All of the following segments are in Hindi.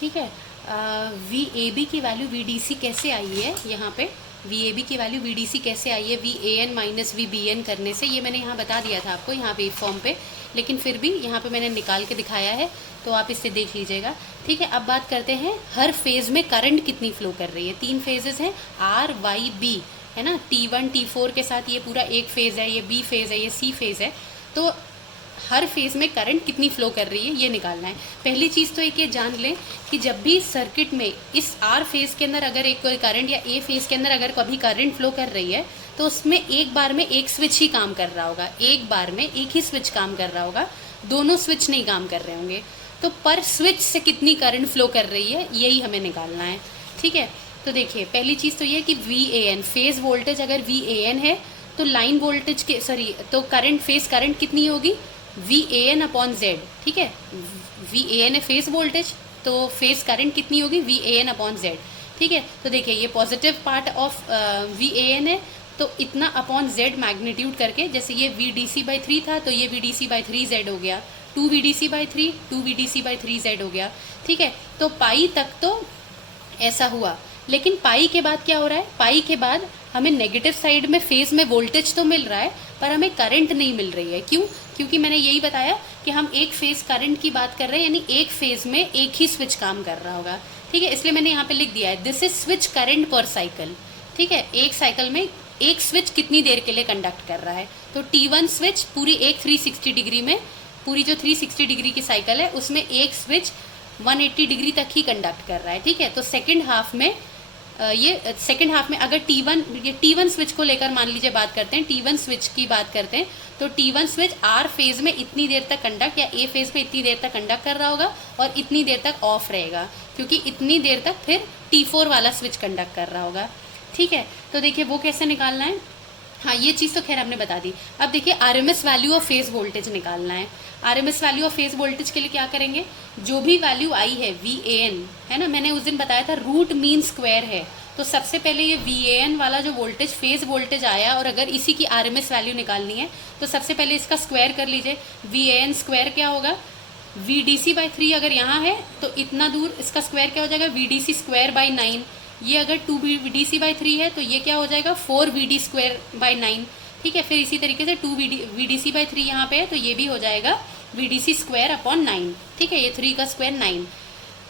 ठीक है। वी ए बी की वैल्यू वी डी सी कैसे आई है यहाँ पे, वी ए बी की वैल्यू वी डी सी कैसे आई है V A N minus V B N करने से, ये मैंने यहाँ बता दिया था आपको यहाँ वेव फॉर्म पे, लेकिन फिर भी यहाँ पे मैंने निकाल के दिखाया है, तो आप इससे देख लीजिएगा। ठीक है, अब बात करते हैं हर फेज़ में करंट कितनी फ्लो कर रही है। 3 फेजेस हैं आर वाई बी, है ना, T1 T4 के साथ ये पूरा एक फेज़ है, ये बी फेज़ है, ये सी फेज़ है, तो हर फेज़ में करंट कितनी फ़्लो कर रही है ये निकालना है। पहली चीज़ तो एक ये जान लें कि जब भी सर्किट में इस आर फेज़ के अंदर अगर एक कोई करंट या ए फेज़ के अंदर अगर कभी करंट फ्लो कर रही है तो उसमें एक बार में एक स्विच ही काम कर रहा होगा, एक बार में एक ही स्विच काम कर रहा होगा, दोनों स्विच नहीं काम कर रहे होंगे। तो पर स्विच से कितनी करंट फ्लो कर रही है यही हमें निकालना है। ठीक है, तो देखिए पहली चीज़ तो ये कि V A N phase voltage अगर वी ए एन है तो लाइन वोल्टेज के तो करंट फेज़ करंट कितनी होगी V A N upon Z. ठीक है, वी ए एन है फेज़ वोल्टेज, तो फेज़ करंट कितनी होगी V A N upon Z. ठीक है, तो देखिए ये positive part of V A N है, तो इतना अपॉन जेड मैग्नीट्यूड करके, जैसे ये वी डी सी बाई 3 था तो ये V D C by 3 Z हो गया, 2 V D C by 3 2 V D C by 3 Z हो गया। ठीक है, तो पाई तक तो ऐसा हुआ, लेकिन पाई के बाद क्या हो रहा है, पाई के बाद हमें नेगेटिव साइड में फेज़ में वोल्टेज तो मिल रहा है पर हमें करंट नहीं मिल रही है। क्यों? क्योंकि मैंने यही बताया कि हम एक फेज़ करंट की बात कर रहे हैं, यानी एक फेज़ में एक ही स्विच काम कर रहा होगा। ठीक है, इसलिए मैंने यहाँ पे लिख दिया है दिस इज स्विच करंट पर साइकिल। ठीक है, एक साइकिल में एक स्विच कितनी देर के लिए कंडक्ट कर रहा है, तो T1 स्विच पूरी एक 360 डिग्री में, पूरी जो 360 डिग्री की साइकिल है उसमें एक स्विच 180 डिग्री तक ही कंडक्ट कर रहा है। ठीक है, तो सेकेंड हाफ में ये सेकेंड हाफ में अगर T1 स्विच को लेकर मान लीजिए बात करते हैं, T1 स्विच की बात करते हैं, तो T1 स्विच आर फेज़ में इतनी देर तक कंडक्ट या ए फेज़ में इतनी देर तक कंडक्ट कर रहा होगा और इतनी देर तक ऑफ रहेगा, क्योंकि इतनी देर तक फिर T4 वाला स्विच कंडक्ट कर रहा होगा। ठीक है, तो देखिए वो कैसे निकालना है। हाँ, ये चीज़ तो खैर हमने बता दी। अब देखिए RMS value of phase voltage निकालना है। RMS value of phase voltage के लिए क्या करेंगे, जो भी वैल्यू आई है वी ए एन, है ना, मैंने उस दिन बताया था रूट मीन स्क्वायर है, तो सबसे पहले ये वी ए एन वाला जो वोल्टेज फेज़ वोल्टेज आया और अगर इसी की आरएमएस वैल्यू निकालनी है तो सबसे पहले इसका स्क्वायर कर लीजिए। वी ए एन स्क्वायर क्या होगा, वी डी सी बाई 3 अगर यहाँ है तो इतना दूर इसका स्क्वायर क्या हो जाएगा V D C square by 9। ये अगर 2 वी डी सी बाई 3 है तो ये क्या हो जाएगा 4 वी डी स्क्वायर बाई 9। ठीक है, फिर इसी तरीके से 2 वी डी सी बाई 3 यहाँ पे है तो ये भी हो जाएगा V D C square upon 9। ठीक है, ये 3 का स्क्वायर 9।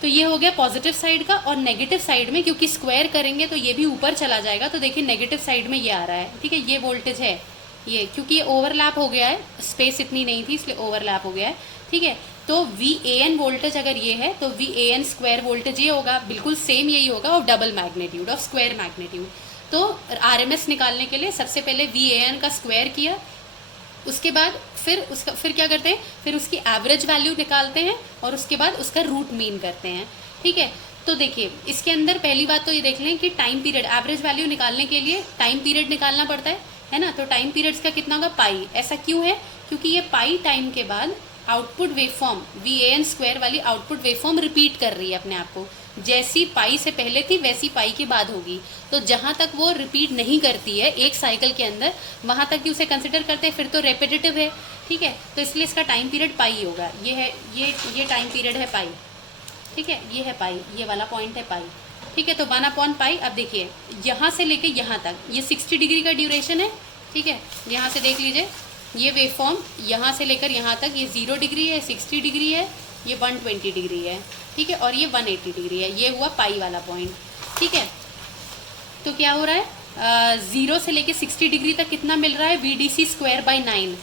तो ये हो गया पॉजिटिव साइड का, और नेगेटिव साइड में क्योंकि स्क्वायर करेंगे तो ये भी ऊपर चला जाएगा, तो देखिए नेगेटिव साइड में ये आ रहा है। ठीक है, ये वोल्टेज है ये, क्योंकि ये ओवरलैप हो गया है, स्पेस इतनी नहीं थी इसलिए ओवरलैप हो गया है। ठीक है, तो वी ए एन वोल्टेज अगर ये है तो V A N square voltage ये होगा, बिल्कुल सेम यही होगा, और डबल मैग्नीट्यूड और स्क्वायर मैग्नीट्यूड। तो आरएमएस निकालने के लिए सबसे पहले वी ए एन का स्क्वायर किया, उसके बाद फिर क्या करते हैं, फिर उसकी एवरेज वैल्यू निकालते हैं और उसके बाद उसका रूट मीन करते हैं। ठीक है, तो देखिए इसके अंदर पहली बात तो ये देख लें कि टाइम पीरियड, एवरेज वैल्यू निकालने के लिए टाइम पीरियड निकालना पड़ता है ना, तो टाइम पीरियड्स का कितना होगा पाई। ऐसा क्यों है, क्योंकि ये पाई टाइम के बाद output waveform V A N square वाली आउटपुट वेवफॉर्म रिपीट कर रही है अपने आप को, जैसी पाई से पहले थी वैसी पाई के बाद होगी। तो जहाँ तक वो रिपीट नहीं करती है एक साइकिल के अंदर, वहाँ तक ही उसे कंसिडर करते हैं, फिर तो रेपिटेटिव है। ठीक है, तो इसलिए इसका टाइम पीरियड पाई होगा। ये है ये टाइम पीरियड है पाई। ठीक है, ये है पाई, ये वाला पॉइंट है पाई। ठीक है, तो 1/पाई। अब देखिए यहाँ से लेके यहाँ तक ये 60 डिग्री का ड्यूरेशन है। ठीक है, यहाँ से देख लीजिए ये वेवफॉर्म यहाँ से लेकर यहाँ तक ये 0 डिग्री है, 60 डिग्री है, ये 120 डिग्री है। ठीक है, और ये 180 डिग्री है। ये हुआ पाई वाला पॉइंट। ठीक है, तो क्या हो रहा है 0 से लेके 60 डिग्री तक कितना मिल रहा है V D C square by 9।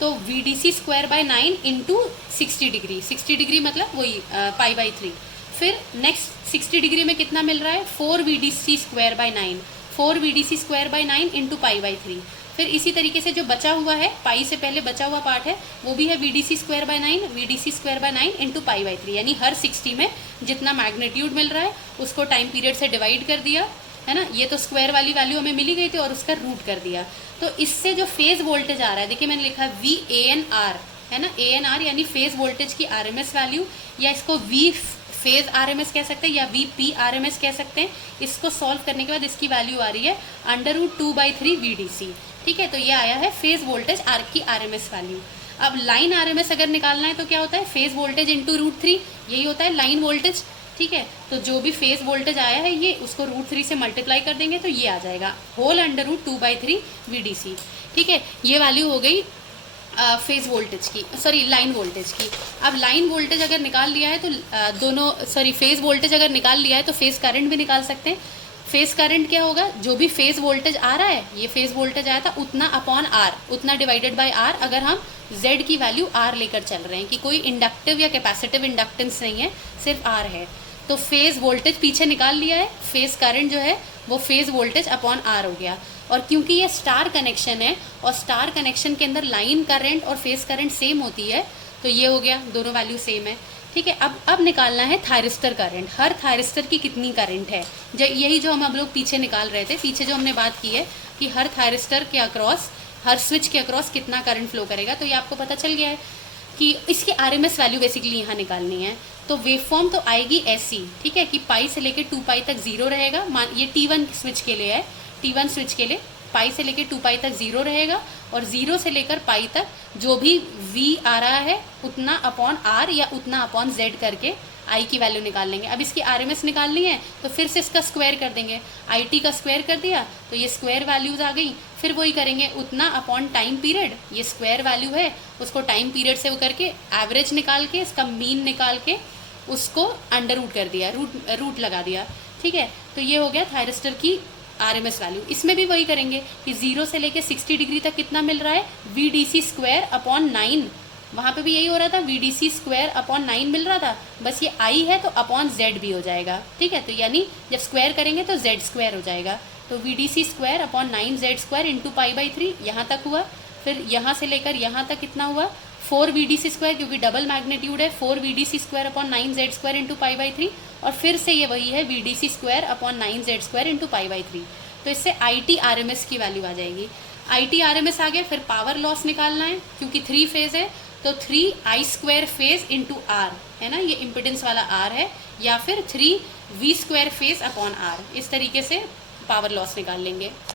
तो V D C square by 9 into 60 degree, 60 degree मतलब वही पाई बाई 3। फिर नेक्स्ट 60 डिग्री में कितना मिल रहा है 4 V D C square by 9, 4 V D C square by 9 into pi by 3। फिर इसी तरीके से जो बचा हुआ है पाई से पहले बचा हुआ पार्ट है वो भी है V D C square by 9, V D C square by 9 into pi by 3। यानी हर 60 में जितना मैग्नीट्यूड मिल रहा है उसको टाइम पीरियड से डिवाइड कर दिया, है ना। ये तो स्क्वायर वाली वैल्यू हमें मिली गई थी और उसका रूट कर दिया। तो इससे जो फेज़ वोल्टेज आ रहा है, देखिए मैंने लिखा है वी ए एन आर, है ना, ए एन आर यानी फेज़ वोल्टेज की आर एम एस वैल्यू, या इसको V phase R M S कह सकते हैं या V P R M S कह सकते हैं। इसको सॉल्व करने के बाद इसकी वैल्यू आ रही है √2/3 वी डी सी। ठीक है, तो ये आया है फेज़ वोल्टेज आर की आर एम एस वैल्यू। अब लाइन आर एम एस अगर निकालना है तो क्या होता है फेज़ वोल्टेज इंटू √3, यही होता है लाइन वोल्टेज। ठीक है। तो जो भी फेज वोल्टेज आया है ये उसको √3 से मल्टीप्लाई कर देंगे तो ये आ जाएगा होल अंडर रूट 2/3 VDC। ठीक है, ये वैल्यू हो गई फेज वोल्टेज की, सॉरी लाइन वोल्टेज की। अब लाइन वोल्टेज अगर निकाल लिया है तो फेज वोल्टेज अगर निकाल लिया है तो फेज करंट भी निकाल सकते हैं। फेज करंट क्या होगा, जो भी फेज वोल्टेज आ रहा है, ये फेज वोल्टेज आया था उतना अपॉन आर, उतना डिवाइडेड बाय आर, अगर हम जेड की वैल्यू आर लेकर चल रहे हैं कि कोई इंडक्टिव या कैपेसिटिव इंडक्टेंस नहीं है, सिर्फ आर है। तो फेज वोल्टेज पीछे निकाल लिया है, फेज करंट जो है वो फेज वोल्टेज अपॉन आर हो गया। और क्योंकि ये स्टार कनेक्शन है और स्टार कनेक्शन के अंदर लाइन करंट और फेज करंट सेम होती है, तो ये हो गया, दोनों वैल्यू सेम है। ठीक है, अब निकालना है थायरिस्टर करंट, हर थायरिस्टर की कितनी करंट है। यही जो हम लोग पीछे निकाल रहे थे, पीछे जो हमने बात की है कि हर थायरिस्टर के अक्रॉस, हर स्विच के अक्रॉस कितना करंट फ्लो करेगा, तो ये आपको पता चल गया है कि इसकी RMS वैल्यू बेसिकली यहाँ निकालनी है। तो वेवफॉर्म तो आएगी ऐसी, ठीक है, कि पाई से लेके 2π तक जीरो रहेगा। ये T1 स्विच के लिए है, T1 स्विच के लिए पाई से लेके 2π तक जीरो रहेगा और जीरो से लेकर पाई तक जो भी V आ रहा है उतना अपॉन R या उतना अपॉन Z करके I की वैल्यू निकाल लेंगे। अब इसकी RMS निकालनी है तो फिर से इसका स्क्वायर कर देंगे, IT का स्क्वायर कर दिया तो ये स्क्वायर वैल्यूज़ आ गई। फिर वही करेंगे उतना अपॉन टाइम पीरियड, ये स्क्वायर वैल्यू है उसको टाइम पीरियड से वो करके एवरेज निकाल के, इसका मीन निकाल के उसको अंडर रूट कर दिया, रूट लगा दिया। ठीक है, तो ये हो गया थायरिस्टर की RMS वैल्यू। इसमें भी वही करेंगे कि 0 से लेके 60 डिग्री तक कितना मिल रहा है, VDC स्क्वायर अपॉन 9, वहाँ पे भी यही हो रहा था, VDC स्क्वायर अपॉन 9 मिल रहा था, बस ये I है तो अपॉन Z भी हो जाएगा। ठीक है, तो यानी जब स्क्वायर करेंगे तो Z स्क्वायर हो जाएगा, तो VDC square upon 9Z square into π/3 यहाँ तक हुआ। फिर यहाँ से लेकर यहाँ तक कितना हुआ, 4 VDC स्क्वायर, क्योंकि डबल मैग्नीट्यूड है, 4 VDC square upon 9Z square into π/3, और फिर से ये वही है VDC square upon 9Z square into π/3। तो इससे IT RMS की वैल्यू आ जाएगी। IT RMS आ गया। फिर पावर लॉस निकालना है, क्योंकि 3 फेज है तो 3I square phase into R है ना, ये इम्पिडेंस वाला R है, या फिर 3V square phase upon R, इस तरीके से पावर लॉस निकाल लेंगे।